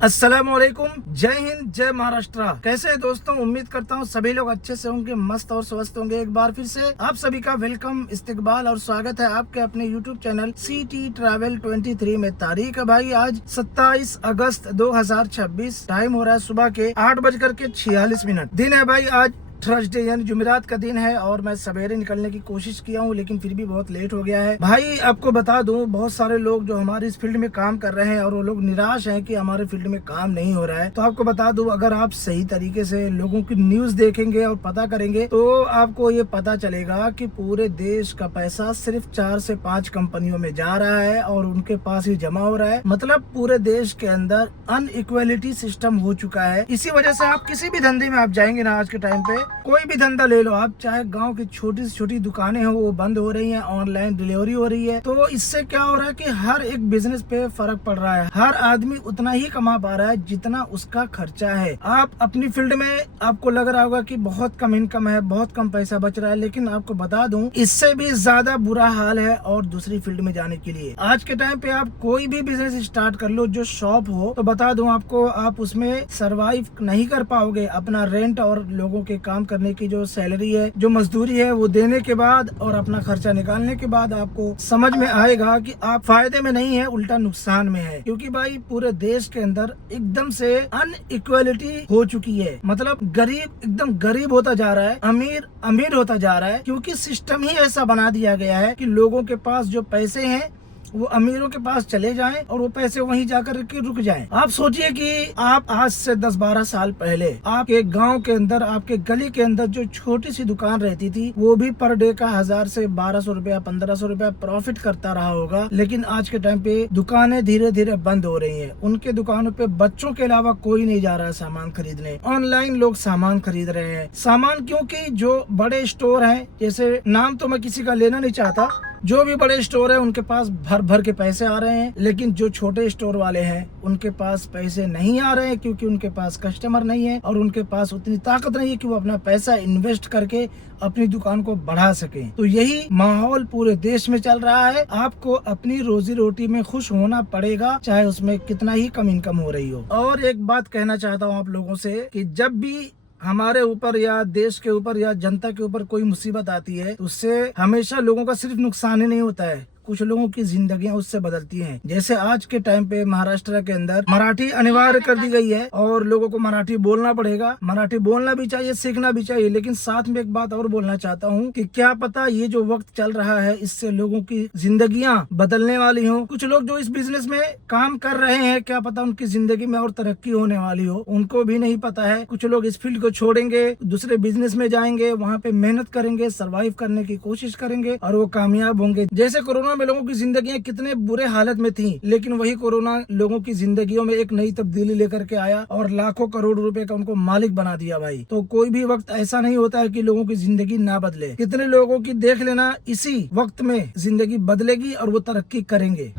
अस्सलामुअलैकुम, जय हिंद, जय महाराष्ट्र। कैसे हैं दोस्तों? उम्मीद करता हूँ सभी लोग अच्छे से होंगे, मस्त और स्वस्थ होंगे। एक बार फिर से आप सभी का वेलकम, इस्तकबाल और स्वागत है आपके अपने यूट्यूब चैनल सिटी ट्रैवल 23 में। तारीख है भाई आज 27 अगस्त 2026। टाइम हो रहा है सुबह के 8:46। दिन है भाई आज थर्सडे यानी जुमेरात का दिन है और मैं सवेरे निकलने की कोशिश किया हूँ लेकिन फिर भी बहुत लेट हो गया है। भाई आपको बता दूं, बहुत सारे लोग जो हमारे इस फील्ड में काम कर रहे हैं और वो लोग निराश हैं कि हमारे फील्ड में काम नहीं हो रहा है। तो आपको बता दूं, अगर आप सही तरीके से लोगों की न्यूज देखेंगे और पता करेंगे तो आपको ये पता चलेगा कि पूरे देश का पैसा सिर्फ 4 से 5 कंपनियों में जा रहा है और उनके पास ही जमा हो रहा है। मतलब पूरे देश के अंदर अनइक्वालिटी सिस्टम हो चुका है। इसी वजह से आप किसी भी धंधे में आप जाएंगे ना, आज के टाइम पे कोई भी धंधा ले लो आप, चाहे गांव की छोटी से छोटी दुकानें हो वो बंद हो रही हैं, ऑनलाइन डिलीवरी हो रही है। तो इससे क्या हो रहा है कि हर एक बिजनेस पे फर्क पड़ रहा है। हर आदमी उतना ही कमा पा रहा है जितना उसका खर्चा है। आप अपनी फील्ड में आपको लग रहा होगा कि बहुत कम इनकम है, बहुत कम पैसा बच रहा है, लेकिन आपको बता दूं इससे भी ज्यादा बुरा हाल है और दूसरी फील्ड में जाने के लिए। आज के टाइम पे आप कोई भी बिजनेस स्टार्ट कर लो जो शॉप हो, तो बता दूं आपको, आप उसमें सरवाइव नहीं कर पाओगे। अपना रेंट और लोगों के काम करने की जो सैलरी है, जो मजदूरी है, वो देने के बाद और अपना खर्चा निकालने के बाद आपको समझ में आएगा कि आप फायदे में नहीं है, उल्टा नुकसान में है। क्योंकि भाई पूरे देश के अंदर एकदम से अनइक्वालिटी हो चुकी है। मतलब गरीब एकदम गरीब होता जा रहा है, अमीर अमीर होता जा रहा है, क्योंकि सिस्टम ही ऐसा बना दिया गया है कि लोगों के पास जो पैसे हैं वो अमीरों के पास चले जाएं और वो पैसे वहीं जाकर के रुक जाएं। आप सोचिए कि आप आज से 10-12 साल पहले आपके गांव के अंदर, आपके गली के अंदर जो छोटी सी दुकान रहती थी वो भी पर डे का 1000 से 1200 रुपया, 1500 रुपया प्रॉफिट करता रहा होगा। लेकिन आज के टाइम पे दुकानें धीरे धीरे बंद हो रही है। उनके दुकानों पे बच्चों के अलावा कोई नहीं जा रहा है सामान खरीदने। ऑनलाइन लोग सामान खरीद रहे हैं। सामान क्योंकि जो बड़े स्टोर है, जैसे नाम तो मैं किसी का लेना नहीं चाहता, जो भी बड़े स्टोर है उनके पास भर भर के पैसे आ रहे हैं, लेकिन जो छोटे स्टोर वाले हैं उनके पास पैसे नहीं आ रहे हैं, क्योंकि उनके पास कस्टमर नहीं है और उनके पास उतनी ताकत नहीं है कि वो अपना पैसा इन्वेस्ट करके अपनी दुकान को बढ़ा सके। तो यही माहौल पूरे देश में चल रहा है। आपको अपनी रोजी रोटी में खुश होना पड़ेगा, चाहे उसमें कितना ही कम इनकम हो रही हो। और एक बात कहना चाहता हूँ आप लोगों से कि जब भी हमारे ऊपर या देश के ऊपर या जनता के ऊपर कोई मुसीबत आती है, उससे हमेशा लोगों का सिर्फ नुकसान ही नहीं होता है, कुछ लोगों की जिंदगियां उससे बदलती हैं। जैसे आज के टाइम पे महाराष्ट्र के अंदर मराठी अनिवार्य कर दी गई है और लोगों को मराठी बोलना पड़ेगा। मराठी बोलना भी चाहिए, सीखना भी चाहिए। लेकिन साथ में एक बात और बोलना चाहता हूँ कि क्या पता ये जो वक्त चल रहा है इससे लोगों की जिंदगियां बदलने वाली हो। कुछ लोग जो इस बिजनेस में काम कर रहे हैं, क्या पता उनकी जिंदगी में और तरक्की होने वाली हो, उनको भी नहीं पता है। कुछ लोग इस फील्ड को छोड़ेंगे, दूसरे बिजनेस में जाएंगे, वहाँ पे मेहनत करेंगे, सर्वाइव करने की कोशिश करेंगे और वो कामयाब होंगे। जैसे कोरोना में लोगों की जिंदगियां कितने बुरे हालत में थी, लेकिन वही कोरोना लोगों की जिंदगियों में एक नई तब्दीली लेकर के आया और लाखों करोड़ रुपए का उनको मालिक बना दिया भाई। तो कोई भी वक्त ऐसा नहीं होता है कि लोगों की जिंदगी ना बदले। कितने लोगों की देख लेना, इसी वक्त में जिंदगी बदलेगी और वो तरक्की करेंगे।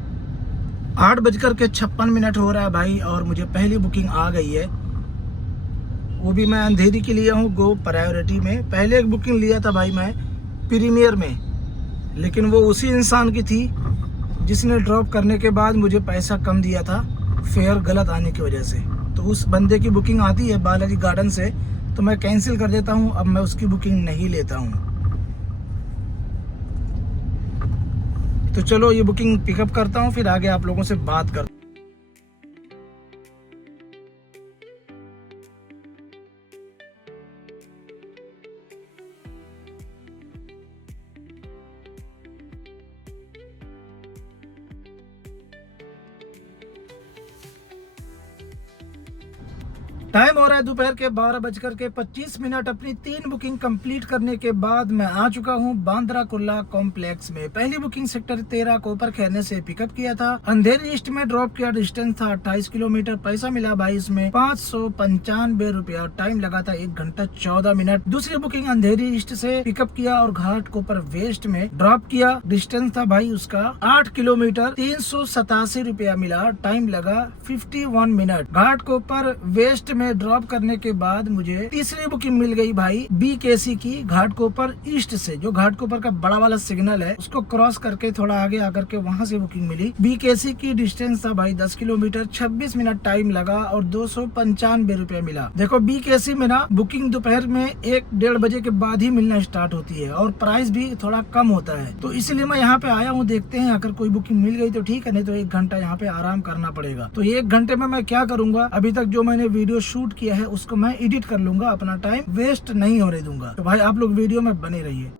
8:56 हो रहा है भाई और मुझे पहली बुकिंग आ गई है। वो भी मैं अंधेरी के लिए हूँ, गो प्रायोरिटी में। पहले एक बुकिंग लिया था भाई मैं प्रीमियर में, लेकिन वो उसी इंसान की थी जिसने ड्रॉप करने के बाद मुझे पैसा कम दिया था, फेयर गलत आने की वजह से। तो उस बंदे की बुकिंग आती है बालाजी गार्डन से, तो मैं कैंसिल कर देता हूँ। अब मैं उसकी बुकिंग नहीं लेता हूँ। तो चलो ये बुकिंग पिकअप करता हूँ, फिर आगे आप लोगों से बात करता हूँ। टाइम हो रहा है दोपहर के 12:25। अपनी 3 बुकिंग कंप्लीट करने के बाद मैं आ चुका हूँ बांद्रा कुर्ला कॉम्प्लेक्स में। पहली बुकिंग सेक्टर 13 कोपर खैरने से पिकअप किया था। अंधेरी ईस्ट में ड्रॉप किया। डिस्टेंस था 28 किलोमीटर। पैसा मिला भाई इसमें 595 रुपया। टाइम लगा था 1 घंटा 14 मिनट। दूसरी बुकिंग अंधेरी ईस्ट से पिकअप किया और घाट कोपर वेस्ट में ड्रॉप किया। डिस्टेंस था भाई उसका 8 किलोमीटर। 387 रुपया मिला। टाइम लगा 51 मिनट। घाट कोपर वेस्ट में ड्रॉप करने के बाद मुझे तीसरी बुकिंग मिल गई भाई BKC की, घाटकोपर ईस्ट से। जो घाटकोपर का बड़ा वाला सिग्नल है उसको क्रॉस करके थोड़ा आगे आकर के वहाँ से बुकिंग मिली। BKC की डिस्टेंस था भाई 10 किलोमीटर, 26 मिनट टाइम लगा और 295 रुपए मिला। देखो BKC में ना बुकिंग दोपहर में 1-1:30 बजे के बाद ही मिलना स्टार्ट होती है और प्राइस भी थोड़ा कम होता है, तो इसलिए मैं यहाँ पे आया हूँ। देखते हैं अगर कोई बुकिंग मिल गई तो ठीक है, नहीं तो 1 घंटा यहाँ पे आराम करना पड़ेगा। तो 1 घंटे में मैं क्या करूंगा, अभी तक जो मैंने वीडियो शूट किया है उसको मैं एडिट कर लूंगा, अपना टाइम वेस्ट नहीं होने दूंगा। तो भाई आप लोग वीडियो में बने रहिए।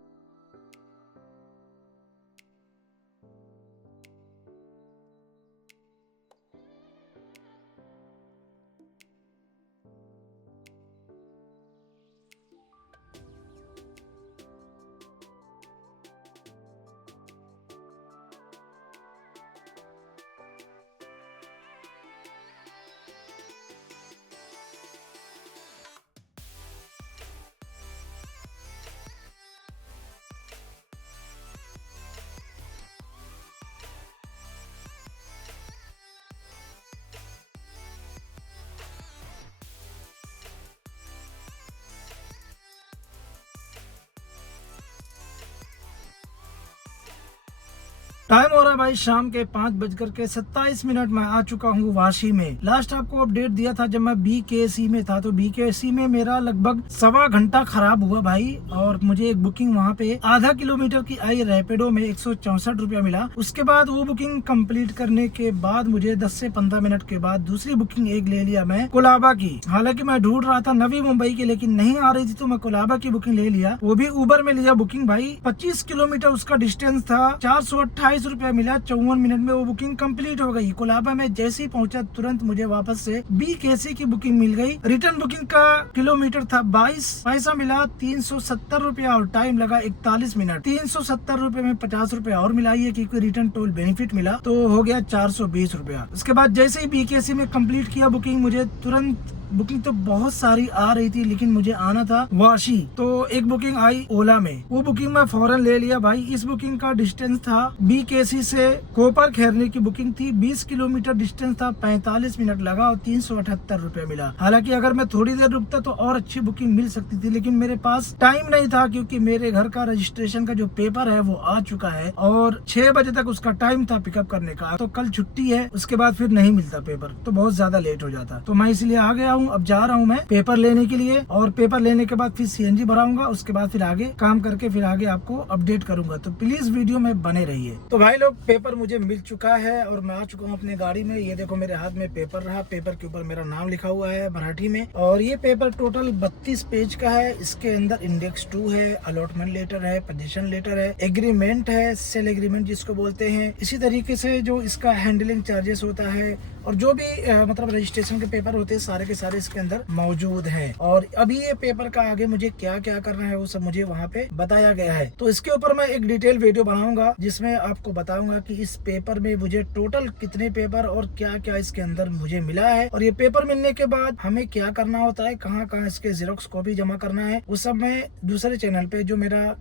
टाइम हो रहा है भाई शाम के 5:27 मैं आ चुका हूँ वाशी में। लास्ट आपको अपडेट दिया था जब मैं BKC में था, तो BKC में मेरा लगभग 1.25 घंटा खराब हुआ भाई, और मुझे एक बुकिंग वहाँ पे आधा किलोमीटर की आई रैपिडो में 164 रुपया मिला। उसके बाद वो बुकिंग कंप्लीट करने के बाद मुझे 10 से 15 मिनट के बाद दूसरी बुकिंग एक ले लिया मैं कोलाबा की। हालांकि मैं ढूंढ रहा था नवी मुंबई की, लेकिन नहीं आ रही थी, तो मैं कोलाबा की बुकिंग ले लिया। वो भी उबर में लिया बुकिंग भाई। 25 किलोमीटर उसका डिस्टेंस था, 428 रुपया मिला। 54 मिनट में वो बुकिंग कंप्लीट हो गई। कोलाबा में जैसे ही पहुंचा तुरंत मुझे वापस से BKC की बुकिंग मिल गई। रिटर्न बुकिंग का किलोमीटर था 22, पैसा मिला 370 रुपया और टाइम लगा 41 मिनट। 370 रुपए में 50 रुपया और मिलाइए क्योंकि रिटर्न टोल बेनिफिट मिला, तो हो गया 420 रुपया। उसके बाद जैसे ही BKC में कंप्लीट किया बुकिंग, मुझे तुरंत बुकिंग तो बहुत सारी आ रही थी, लेकिन मुझे आना था वाशी, तो एक बुकिंग आई ओला में। वो बुकिंग मैं फौरन ले लिया भाई। इस बुकिंग का डिस्टेंस था BKC से कोपर खैरने की बुकिंग थी, 20 किलोमीटर डिस्टेंस था, 45 मिनट लगा और 378 रुपए मिला। हालांकि अगर मैं थोड़ी देर रुकता तो और अच्छी बुकिंग मिल सकती थी, लेकिन मेरे पास टाइम नहीं था क्योंकि मेरे घर का रजिस्ट्रेशन का जो पेपर है वो आ चुका है और 6 बजे तक उसका टाइम था पिकअप करने का। तो कल छुट्टी है, उसके बाद फिर नहीं मिलता पेपर, तो बहुत ज्यादा लेट हो जाता। तो मैं इसलिए आ गया हूँ। अब जा रहा हूँ मैं पेपर लेने के लिए, और पेपर लेने के बाद फिर CNG भराऊंगा। उसके बाद फिर आगे काम करके फिर आगे आपको अपडेट करूंगा, तो प्लीज वीडियो में बने रहिए। तो भाई लोग पेपर मुझे मिल चुका है और मैं आ चुका हूँ अपने गाड़ी में। ये देखो मेरे हाथ में पेपर रहा, पेपर के ऊपर मेरा नाम लिखा हुआ है मराठी में, और ये पेपर टोटल 32 पेज का है। इसके अंदर इंडेक्स 2 है, अलॉटमेंट लेटर है, पोजीशन लेटर है, एग्रीमेंट है, सेल एग्रीमेंट जिसको बोलते हैं। इसी तरीके से जो इसका हैंडलिंग चार्जेस होता है और जो भी मतलब रजिस्ट्रेशन के पेपर होते हैं सारे के सारे इसके अंदर मौजूद हैं। और अभी ये पेपर का आगे मुझे क्या क्या करना है वो सब मुझे वहाँ पे बताया गया है। तो इसके ऊपर मैं एक डिटेल वीडियो बनाऊंगा जिसमें आपको बताऊंगा कि इस पेपर में मुझे टोटल कितने पेपर और क्या क्या इसके अंदर मुझे मिला है, और ये पेपर मिलने के बाद हमें क्या करना होता है, कहाँ कहाँ इसके जेरोक्स कॉपी जमा करना है, वो सब मैं दूसरे चैनल पे जो मेरा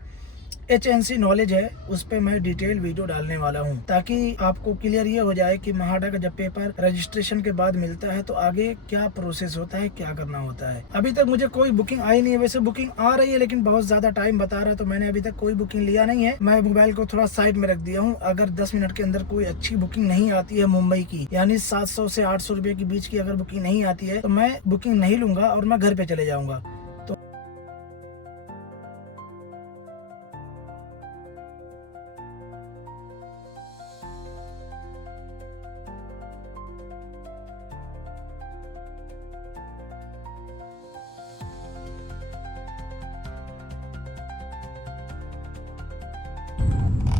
HNC नॉलेज है उस पे मैं डिटेल वीडियो डालने वाला हूँ, ताकि आपको क्लियर ये हो जाए कि महाडा का जब पेपर रजिस्ट्रेशन के बाद मिलता है तो आगे क्या प्रोसेस होता है, क्या करना होता है। अभी तक मुझे कोई बुकिंग आई नहीं है। वैसे बुकिंग आ रही है लेकिन बहुत ज्यादा टाइम बता रहा है, तो मैंने अभी तक कोई बुकिंग लिया नहीं है। मैं मोबाइल को थोड़ा साइड में रख दिया हूँ। अगर 10 मिनट के अंदर कोई अच्छी बुकिंग नहीं आती है मुंबई की, यानी 700 से 800 रुपए के बीच की अगर बुकिंग नहीं आती है तो मैं बुकिंग नहीं लूंगा और मैं घर पे चले जाऊंगा।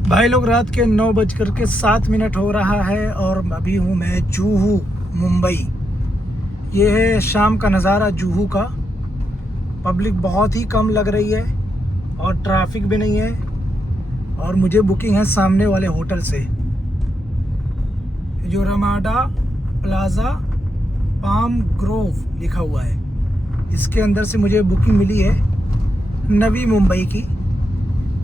भाई लोग रात के 9:07 हो रहा है और अभी हूँ मैं जुहू मुंबई। ये है शाम का नज़ारा जुहू का। पब्लिक बहुत ही कम लग रही है और ट्रैफिक भी नहीं है, और मुझे बुकिंग है सामने वाले होटल से जो रमाडा प्लाजा पाम ग्रोव लिखा हुआ है। इसके अंदर से मुझे बुकिंग मिली है नवी मुंबई की।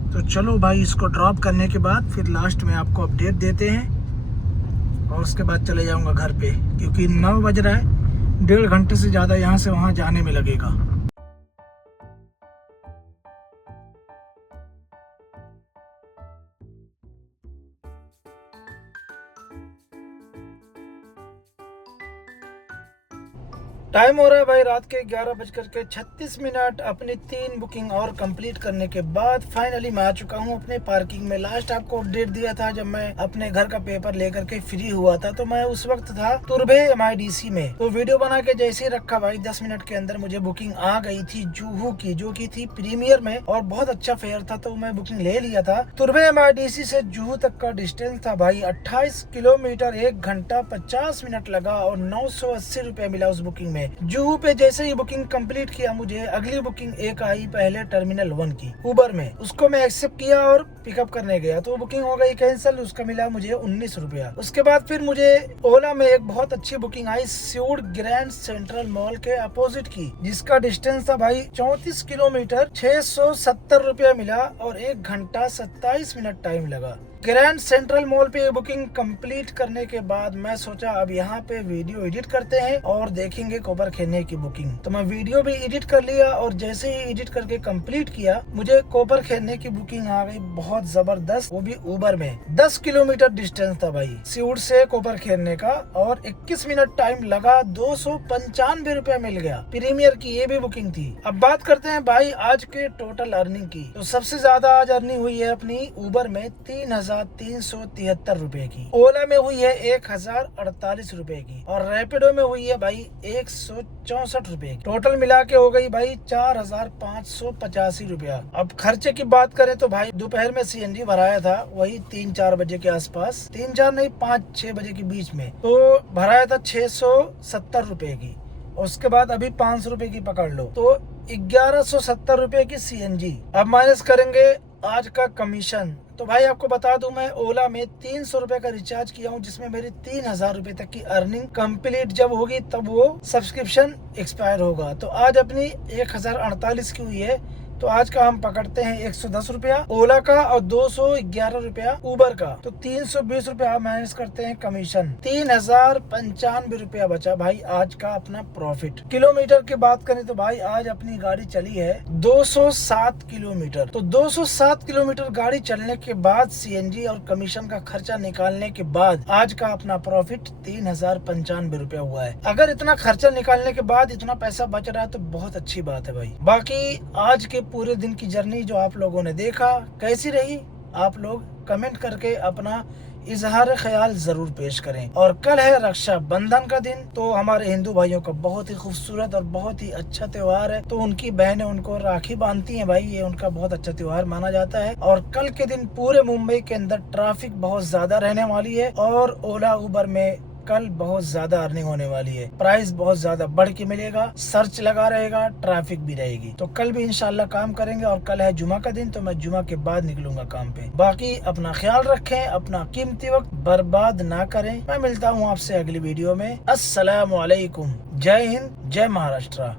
तो चलो भाई इसको ड्रॉप करने के बाद फिर लास्ट में आपको अपडेट देते हैं और उसके बाद चले जाऊंगा घर पे, क्योंकि 9 बज रहा है। 1.5 घंटे से ज़्यादा यहाँ से वहाँ जाने में लगेगा। टाइम हो रहा है भाई रात के 11:36। अपनी 3 बुकिंग और कंप्लीट करने के बाद फाइनली मैं आ चुका हूँ अपने पार्किंग में। लास्ट आपको अपडेट दिया था जब मैं अपने घर का पेपर लेकर के फ्री हुआ था, तो मैं उस वक्त था तुर्भे MIDC में। तो वीडियो बना के जैसे ही रखा भाई 10 मिनट के अंदर मुझे बुकिंग आ गई थी जुहू की, जो की थी प्रीमियर में और बहुत अच्छा फेयर था, तो मैं बुकिंग ले लिया था। तुर्भे MIDC से जुहू तक का डिस्टेंस था भाई 28 किलोमीटर, 1 घंटा 50 मिनट लगा और 980 रुपया मिला उस बुकिंग में। जुहू पे जैसे ही बुकिंग कंप्लीट किया, मुझे अगली बुकिंग एक आई पहले टर्मिनल 1 की उबर में, उसको मैं एक्सेप्ट किया और पिकअप करने गया, तो बुकिंग हो गई कैंसिल। उसका मिला मुझे 19 रुपया। उसके बाद फिर मुझे ओला में एक बहुत अच्छी बुकिंग आई सिउड़ ग्रैंड सेंट्रल मॉल के अपोजिट की, जिसका डिस्टेंस था भाई 34 किलोमीटर, 670 रुपया मिला और 1 घंटा 27 मिनट टाइम लगा। ग्रैंड सेंट्रल मॉल पे बुकिंग कंप्लीट करने के बाद मैं सोचा अब यहाँ पे वीडियो एडिट करते हैं और देखेंगे कोपर खेलने की बुकिंग। तो मैं वीडियो भी एडिट कर लिया और जैसे ही एडिट करके कंप्लीट किया, मुझे कोपर खेलने की बुकिंग आ गई बहुत जबरदस्त, वो भी उबर में। 10 किलोमीटर डिस्टेंस था भाई सिउड़ से कोपर खेलने का और 21 मिनट टाइम लगा, 295 रुपया मिल गया। प्रीमियर की ये भी बुकिंग थी। अब बात करते हैं भाई आज के टोटल अर्निंग की। तो सबसे ज्यादा आज अर्निंग हुई है अपनी उबर में 3,373 रुपए की, ओला में हुई है 1,048 रुपए की और रैपिडो में हुई है भाई 164 रुपए की। टोटल मिला के हो गई भाई 4,585 रुपया। अब खर्चे की बात करें तो भाई दोपहर में CNG भराया था, वही 3-4 बजे के आसपास, 3-4 नहीं 5-6 बजे के बीच में, तो भराया था 670 रुपए की। उसके बाद अभी 500 रुपए की पकड़ लो, तो 1170 रुपए की CNG। अब माइनस करेंगे आज का कमीशन, तो भाई आपको बता दूं मैं ओला में 300 रुपए का रिचार्ज किया हूं, जिसमें मेरी 3,000 रुपए तक की अर्निंग कंप्लीट जब होगी तब वो सब्सक्रिप्शन एक्सपायर होगा। तो आज अपनी 1,048 की हुई है, तो आज का हम पकड़ते हैं 110 रुपया ओला का और 211 रुपया उबर का, तो 320 रुपया माइनस करते हैं कमीशन, 3,095 रुपया बचा भाई आज का अपना प्रॉफिट। किलोमीटर की बात करें तो भाई आज अपनी गाड़ी चली है 207 किलोमीटर, तो 207 किलोमीटर गाड़ी चलने के बाद CNG और कमीशन का खर्चा निकालने के बाद आज का अपना प्रॉफिट 3,095 रुपया हुआ है। अगर इतना खर्चा निकालने के बाद इतना पैसा बच रहा है तो बहुत अच्छी बात है भाई। बाकी आज के पूरे दिन की जर्नी जो आप लोगों ने देखा कैसी रही, आप लोग कमेंट करके अपना इजहार ख्याल जरूर पेश करें। और कल है रक्षाबंधन का दिन, तो हमारे हिंदू भाइयों का बहुत ही खूबसूरत और बहुत ही अच्छा त्योहार है, तो उनकी बहनें उनको राखी बांधती हैं भाई, ये उनका बहुत अच्छा त्योहार माना जाता है। और कल के दिन पूरे मुंबई के अंदर ट्रैफिक बहुत ज्यादा रहने वाली है और ओला उबर में कल बहुत ज्यादा अर्निंग होने वाली है, प्राइस बहुत ज्यादा बढ़ के मिलेगा, सर्च लगा रहेगा, ट्रैफिक भी रहेगी। तो कल भी इंशाल्लाह काम करेंगे और कल है जुमा का दिन, तो मैं जुमा के बाद निकलूंगा काम पे। बाकी अपना ख्याल रखें, अपना कीमती वक्त बर्बाद ना करें। मैं मिलता हूँ आपसे अगली वीडियो में। अस्सलाम वालेकुम, जय हिंद, जय महाराष्ट्र।